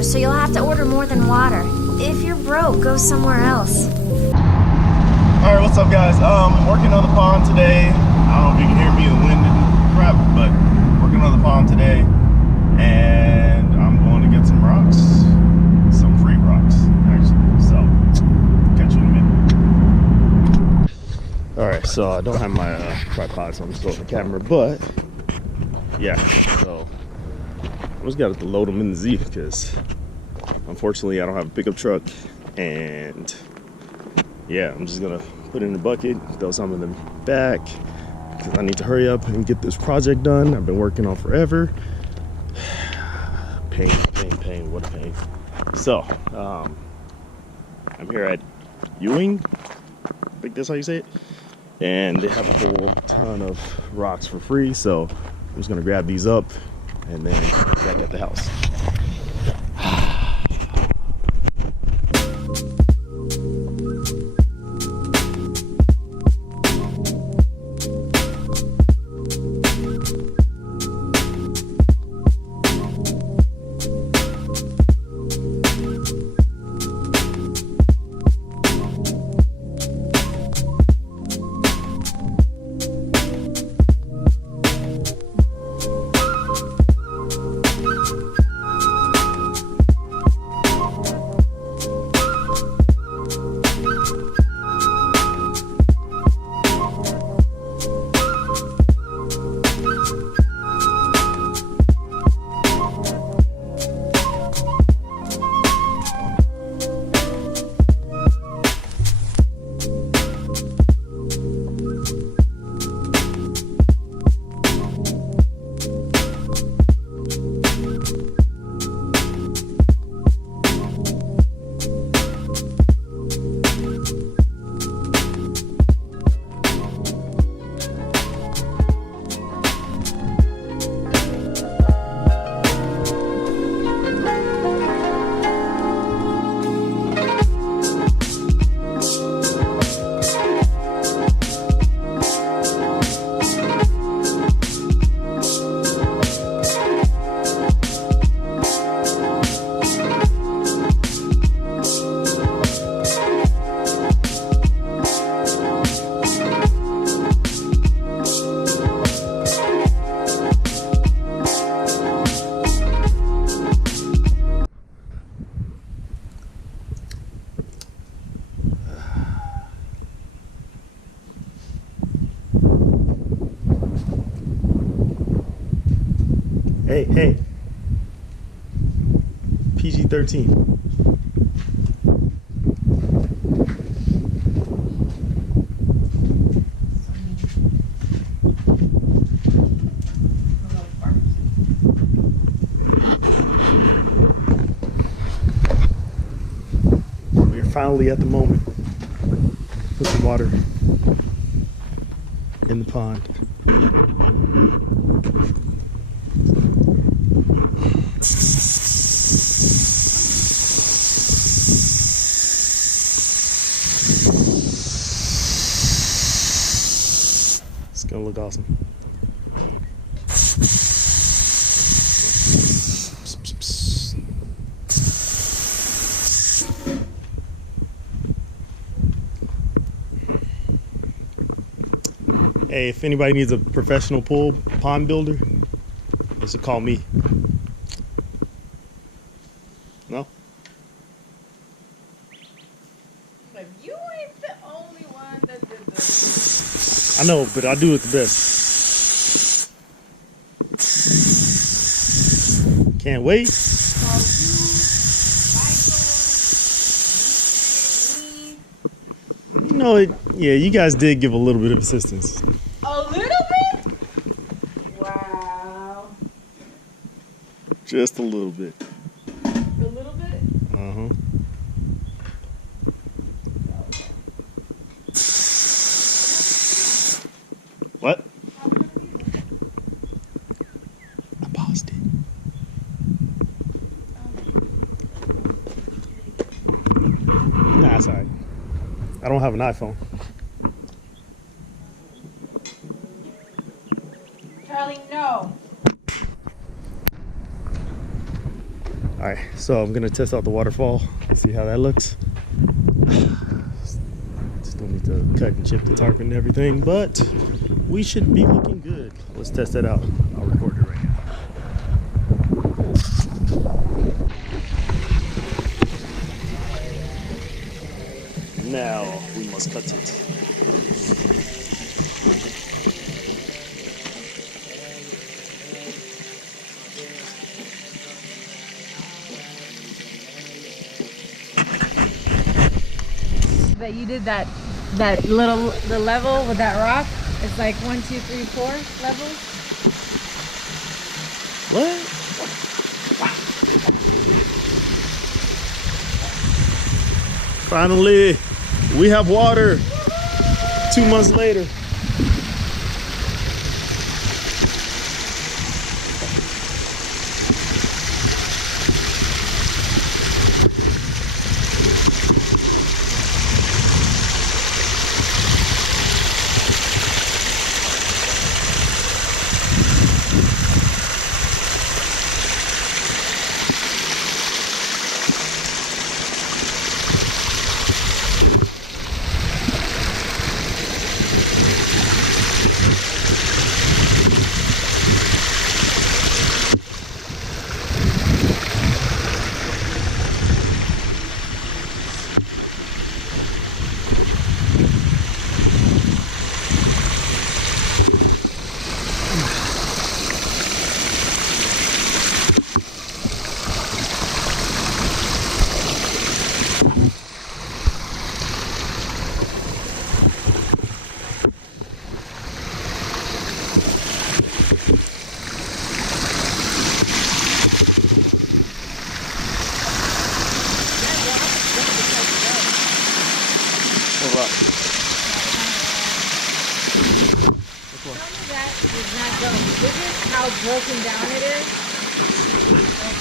customers, so you'll have to order more than water. If you're broke, go somewhere else. Alright, what's up guys? I'm working on the pond today. I don't know if you can hear me in the wind and crap, but working on the pond today. And I'm going to get some rocks. Some free rocks, actually. So, catch you in a minute. Alright, so I don't have my tripod, so I'm just holding the camera, but yeah, so I just got to load them in the Z because unfortunately I don't have a pickup truck, and yeah, I'm just gonna put it in the bucket, throw some of them back because I need to hurry up and get this project done. I've been working on forever. Pain, what a pain. So I'm here at Ewing, I think that's how you say it, and they have a whole ton of rocks for free, so I'm just gonna grab these up and then back at the house. Hey, PG-13. We're finally at the moment. Put some water in the pond. It's gonna look awesome. Hey, if anybody needs a professional pond builder, they should call me. No? But you ain't the only one that did this. I know, but I do it the best. Can't wait. So you, Michael, me. You know it. Yeah, you guys did give a little bit of assistance. A little bit? Wow. Just a little bit. A little bit? Uh-huh. What? I paused it. Nah, it's alright. I don't have an iPhone. Charlie, no. Alright. Alright, so I'm gonna test out the waterfall, see how that looks. Still need to cut and chip the tarp and everything, but we should be looking good. Let's test that out. I'll record it right now. Now we must cut it. That you did the level with that rock. It's like 1, 2, 3, 4 levels. What? Finally, we have water. 2 months later. Look at how broken down it is.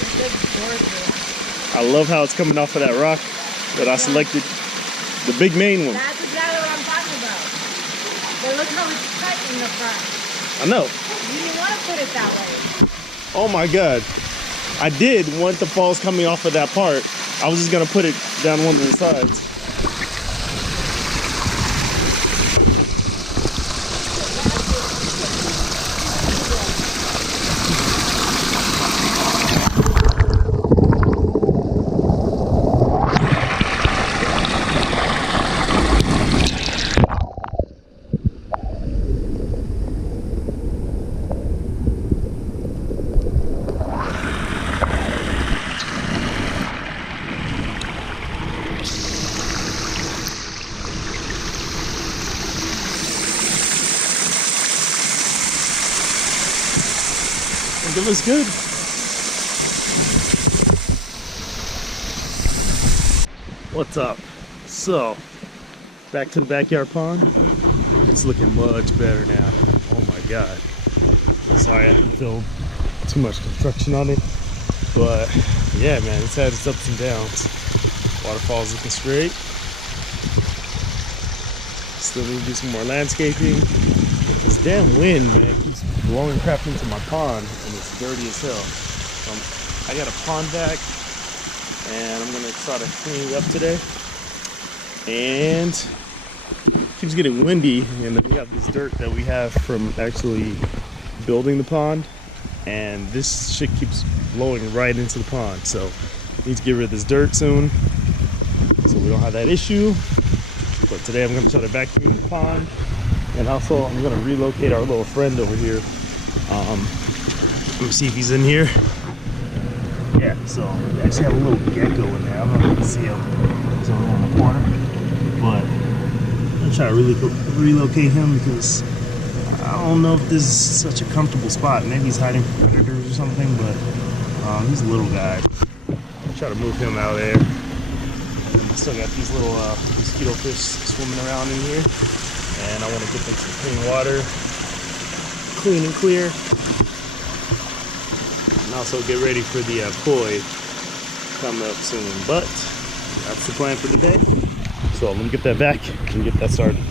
It looks gorgeous. I love how it's coming off of that rock that I selected. The big main one. That's exactly what I'm talking about. But look how it's cut in the front. I know. You didn't want to put it that way. Oh my God. I did want the falls coming off of that part. I was just gonna put it down one of the sides. It looks good. What's up? So, back to the backyard pond. It's looking much better now. Oh my God. Sorry I haven't filmed too much construction on it. But yeah, man, it's had its ups and downs. Waterfall's looking straight. Still need to do some more landscaping. This damn wind, man, keeps blowing crap into my pond, and it's dirty as hell. I got a pond vac, and I'm gonna try to clean it up today. And it keeps getting windy, and then we have this dirt that we have from actually building the pond, and this shit keeps blowing right into the pond. So I need to get rid of this dirt soon, so we don't have that issue. But today I'm gonna try to vacuum the pond. And also, I'm gonna relocate our little friend over here. Let me see if he's in here. Yeah, so we actually have a little gecko in there. I don't know if you can see him. He's over there in the corner. But I'm gonna try to relocate him because I don't know if this is such a comfortable spot. Maybe he's hiding from predators or something, but he's a little guy. I'll try to move him out of there. And I still got these little mosquito fish swimming around in here. And I want to get them some clean water, clean and clear, and also get ready for the koi coming up soon. But that's the plan for today. So let me get that vac and get that started.